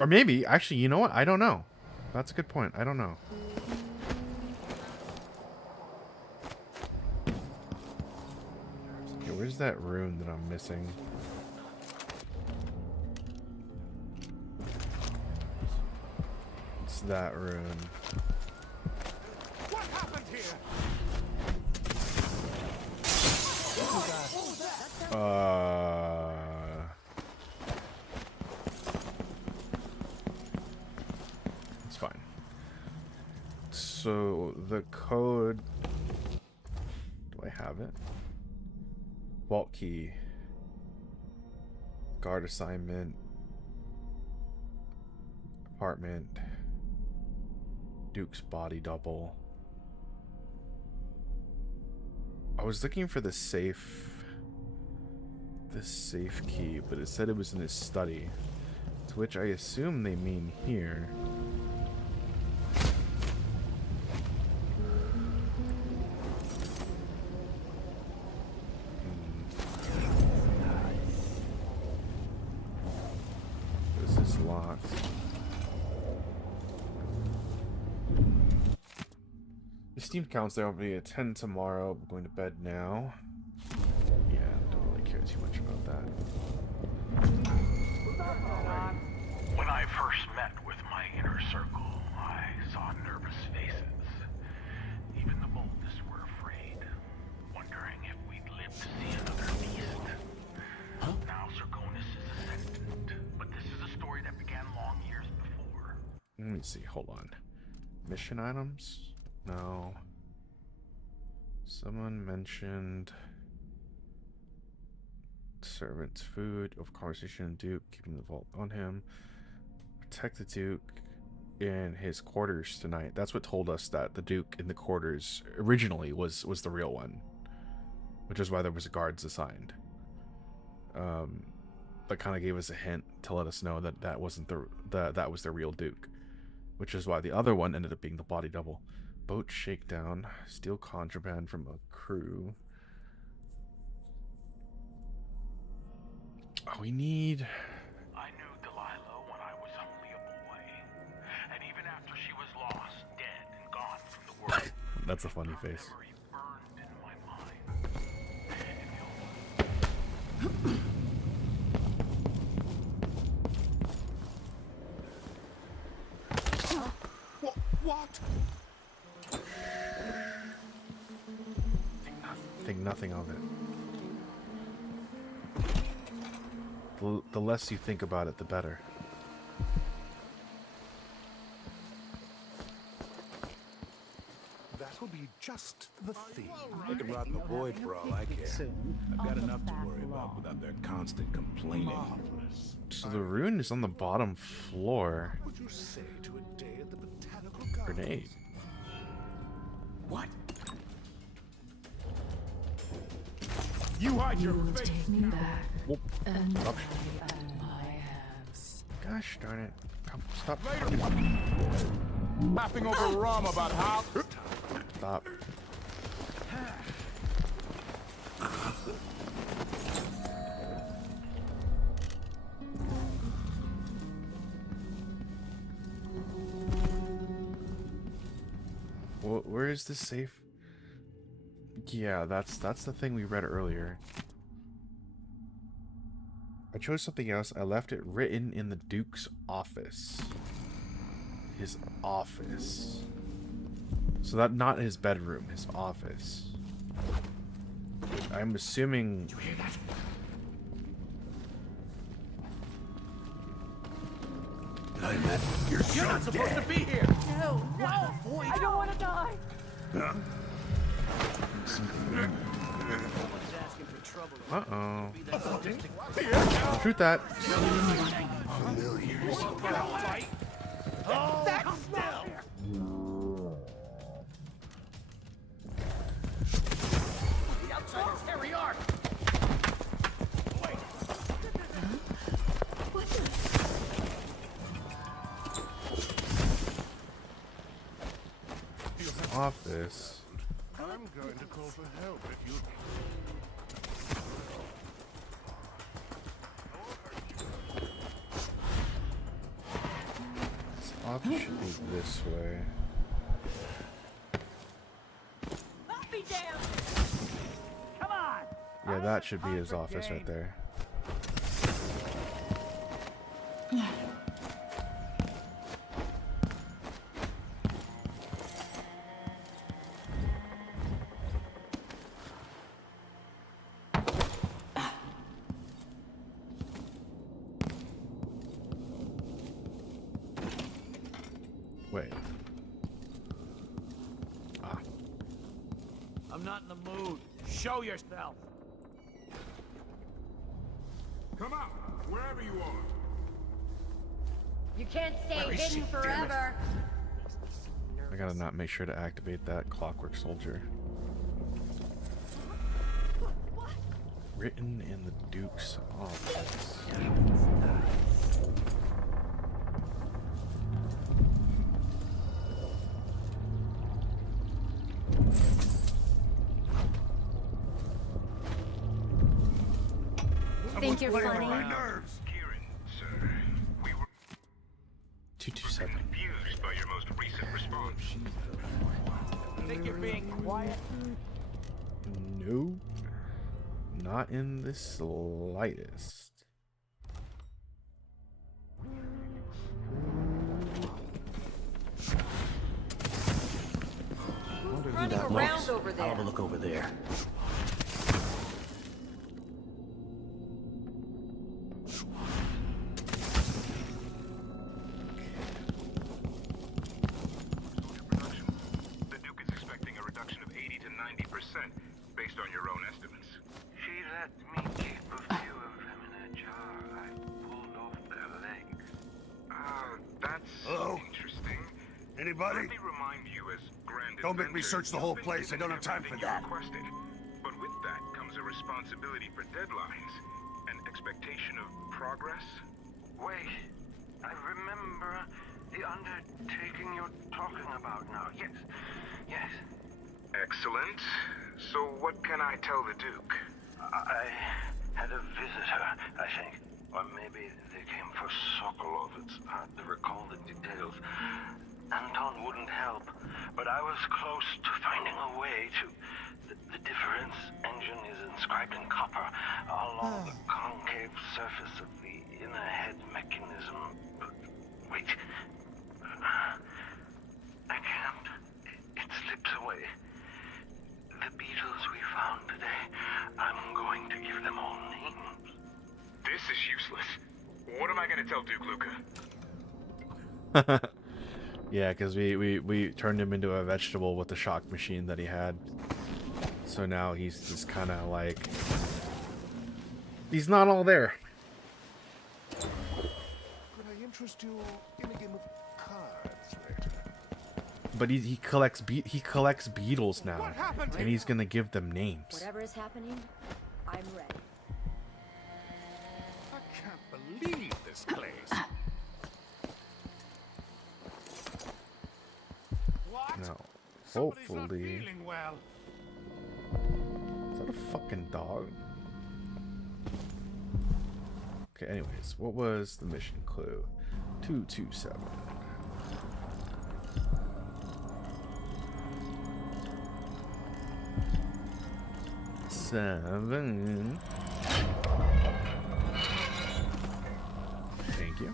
Or maybe, actually, you know what? I don't know. That's a good point. I don't know. Okay, where's that rune that I'm missing? It's that rune. What happened here? It's fine. So the code, do I have it? Vault key, guard assignment, apartment, Duke's body double. I was looking for the safe key, but it said it was in his study, to which I assume they mean here. This is locked. The Steam counts there will be at 10 tomorrow. I'm going to bed now. Yeah, don't really care too much about that. When I first met with my inner circle, I saw nervous faces. Even the boldest were afraid, wondering if we'd live to see another beast. Now Serkonos is ascendant, but this is a story that began long years before. Let me see, hold on. Mission items? No. Someone mentioned servant's food, of conversation Duke, keeping the vault on him. Protect the Duke in his quarters tonight. That's what told us that the Duke in the quarters originally was the real one, which is why there was a guards assigned. That kind of gave us a hint to let us know that that wasn't that was the real Duke, which is why the other one ended up being the body double. boat shakedown. Steal contraband from a crew. Oh, we need... I knew Delilah when I was only a boy. And even after she was lost, dead, and gone from the world. That's a funny face. Burned in my mind. What? Think nothing of it. The less you think about it, the better. That'll be just the thing. They can rot in the void for all I care. I've got enough to worry about without their constant complaining. So the rune is on the bottom floor. What would you say to a day at the botanical gardens? Grenade. What? You hide your face. Take me back. Whoop. And Stop. I am my hands. Gosh darn it. Come, stop. Laughing over Rom about how. Stop. Where is this safe? Yeah, that's the thing we read earlier. I chose something else. I left it written in the Duke's office. His office. So that not his bedroom, his office. I'm assuming. Did you hear that? You're not supposed to be here. No, no, I don't want to die. Uh-oh. Shoot that. That's still. The outsiders, here we are. Office. I'm going to call for help if you... This office should be this way. I'll be damned. Come on. Yeah, that should be his office right there. Wait. Ah. I'm not in the mood. Show yourself. Come out, wherever you are. You can't stay Where is hidden she? Damn it. forever. I gotta not make sure to activate that clockwork soldier. Written in the Duke's office. Think you're funny? nerves. Kieran, sir, we were 227. confused by your most recent response. Think you're being quiet? No. Not in the slightest. Running around over there. I'll have a look over there. The Duke is expecting a reduction of 80 to 90% based on your own estimates. She let me keep a few of them in a jar. I pulled off their legs. That's Hello? interesting. Anybody? Let me remind you as Grand Don't make me Inventor, search the whole you've been place. I don't have time for everything you that. requested. But with that comes a responsibility for deadlines, an expectation of progress. Wait, I remember the undertaking you're talking about now. Yes, Yes. Excellent. So what can I tell the Duke? I had a visitor, I think. Or maybe they came for Sokolov. It's hard to recall the details. Anton wouldn't help, but I was close to finding a way to... The difference engine is inscribed in copper along the concave surface of the inner head mechanism. But wait. I can't. It slips away. The beetles we found today, I'm going to give them all names. This is useless. What am I gonna tell Duke Luca? Yeah, because we turned him into a vegetable with the shock machine that he had. So now he's just kind of like... He's not all there. Could I interest you in a game of cards later? But he collects beetles now, and he's gonna give them names. Whatever is happening, I'm ready. I can't believe this place. What? No, Somebody's not hopefully. feeling well. Is that a fucking dog? Okay, anyways, what was the mission clue? 227. Seven. Thank you.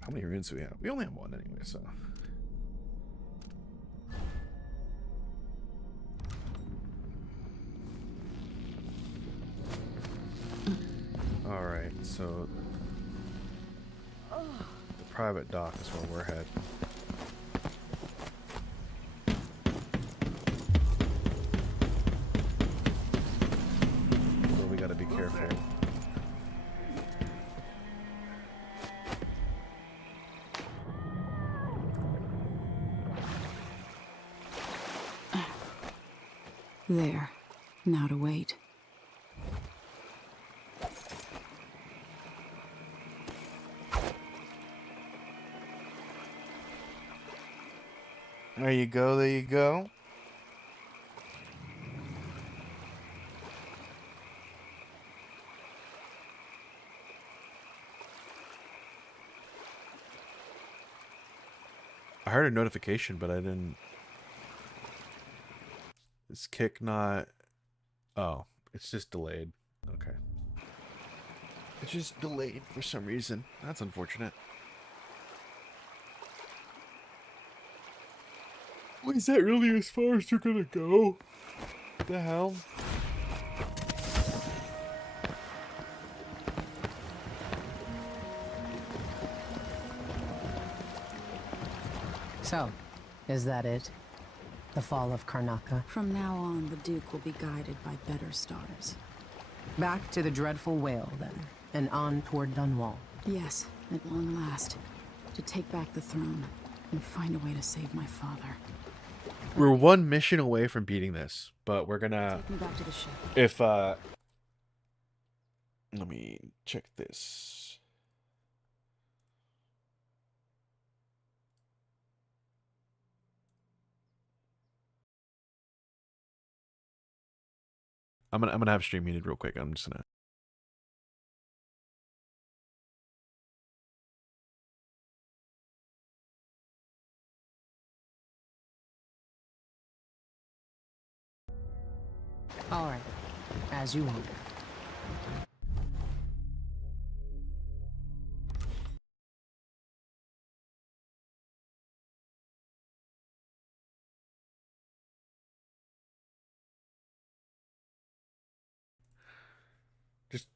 How many runes do we have? We only have one anyway, so. Alright, so the private dock is where we're headed. So we gotta be careful. There. Now to wait. There you go, there you go. I heard a notification, but I didn't. Is kick not... Oh, it's just delayed. Okay. It's just delayed for some reason. That's unfortunate. Is that really as far as you're gonna go? What the hell? So, is that it? The fall of Karnaca? From now on, the Duke will be guided by better stars. Back to the dreadful whale, then, and on toward Dunwall. Yes, at long last. To take back the throne and find a way to save my father. We're one mission away from beating this, but we're gonna... Take me back to the ship. If, let me check this. I'm gonna have stream muted real quick. I'm just gonna... All right, as you want. Just...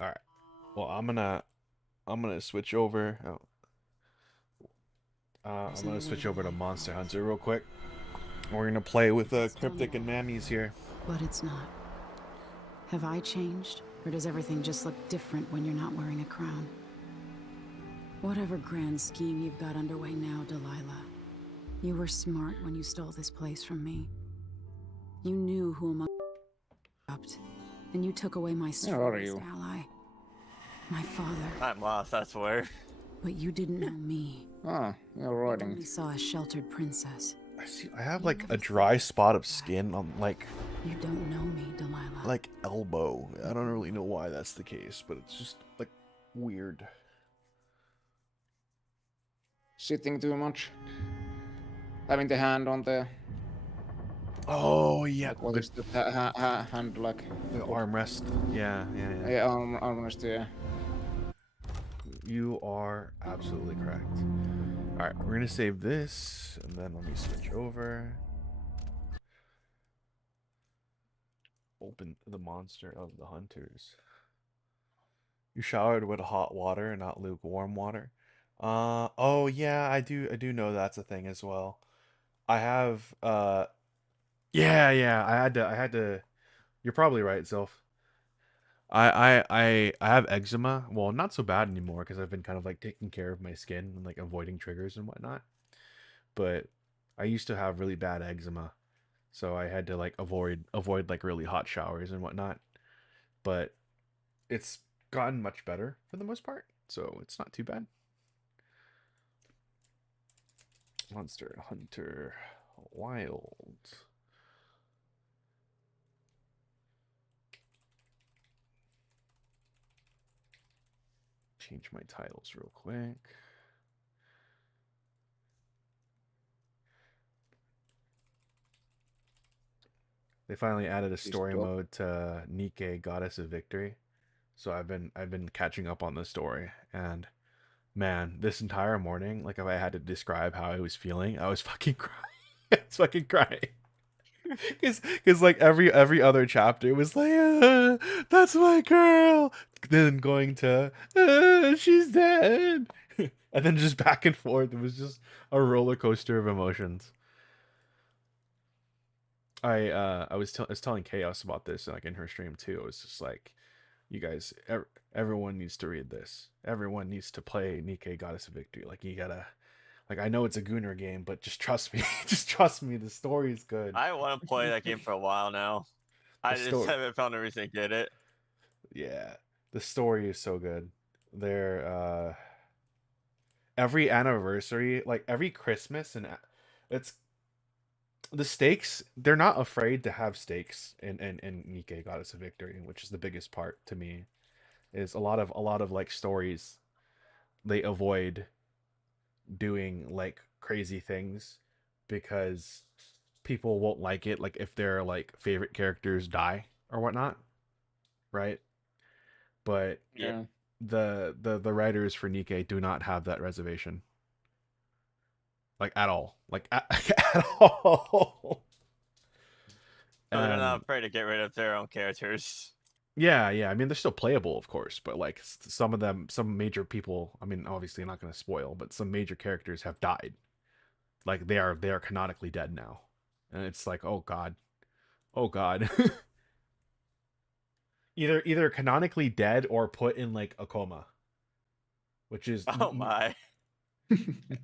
Alright. Well, I'm gonna switch over. I'm gonna switch over to Monster Hunter real quick. We're gonna play with Cryptic and Mammies here. But it's not. Have I changed? Or does everything just look different when you're not wearing a crown? Whatever grand scheme you've got underway now, Delilah, you were smart when you stole this place from me. You knew who among and you took away my strongest ally. My father. I'm lost, I swear. But you didn't know me. Ah, you're I riding. only saw a sheltered princess. I have like a dry spot of skin on like. You don't know me, Delilah. Like elbow. I don't really know why that's the case, but it's just like weird. Sitting too much. Having the hand on the. Oh yeah. Like, what is the hand like? The armrest. Yeah. Yeah, armrest. Yeah. You are absolutely correct. All right, we're gonna save this, and then let me switch over. Open the monster of the hunters. You showered with hot water and not lukewarm water. Oh yeah, I do know that's a thing as well. I have yeah, I had to you're probably right, Sylph. I have eczema. Well, not so bad anymore because I've been kind of like taking care of my skin and like avoiding triggers and whatnot. But I used to have really bad eczema. So I had to like avoid like really hot showers and whatnot. But it's gotten much better for the most part, so it's not too bad. Monster Hunter Wild. Change my titles real quick. They finally added a story mode to Nike, Goddess of Victory. So I've been catching up on the story, and man, this entire morning, like if I had to describe how I was feeling, I was fucking crying. I was fucking crying. Cause like every other chapter was like, that's my girl. Then going to, she's dead. And then just back and forth. It was just a roller coaster of emotions. I was telling Chaos about this like in her stream too. It was just like, you guys, everyone needs to read this. Everyone needs to play Nike Goddess of Victory. Like you gotta, like I know it's a Gunner game, but just trust me. Just trust me. The story is good. I want to play that game for a while now. I just haven't found a reason to get it. Yeah, the story is so good. They're every anniversary, like every Christmas, and it's the stakes. They're not afraid to have stakes in Nike Goddess of Victory, which is the biggest part to me. Is a lot of like stories they avoid doing like crazy things because people won't like it, like if their like favorite characters die or whatnot, right? But yeah, the writers for Nike do not have that reservation, like at all, like at all. So they're not afraid to get rid of their own characters. Yeah, I mean they're still playable, of course, but like some of them, some major people. I mean, obviously, I'm not going to spoil, but some major characters have died. Like they are canonically dead now, and it's like, oh god. either canonically dead or put in like a coma, which is oh my.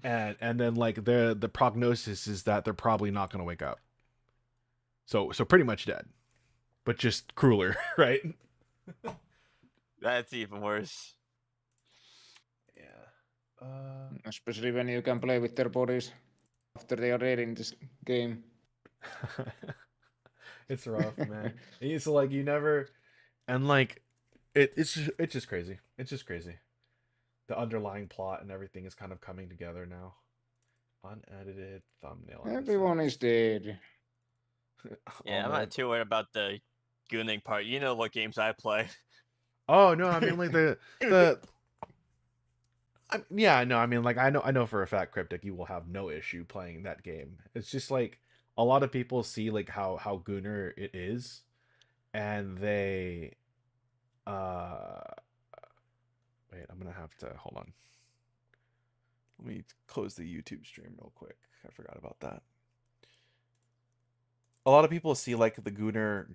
and then like the prognosis is that they're probably not going to wake up. So pretty much dead, but just crueler, right? That's even worse. Yeah. Especially when you can play with their bodies after they are dead in this game. It's rough, man. It's like you never, and like it's just crazy. It's just crazy. The underlying plot and everything is kind of coming together now. Unedited thumbnail. Everyone is dead. Yeah, I'm not too worried about the gooning part. You know what games I play. Oh no, I mean like yeah, no, I mean like I know for a fact, Cryptic, you will have no issue playing that game. It's just like a lot of people see like how Gunner it is, and they wait, I'm gonna have to hold on. Let me close the YouTube stream real quick. I forgot about that. A lot of people see like the Gunner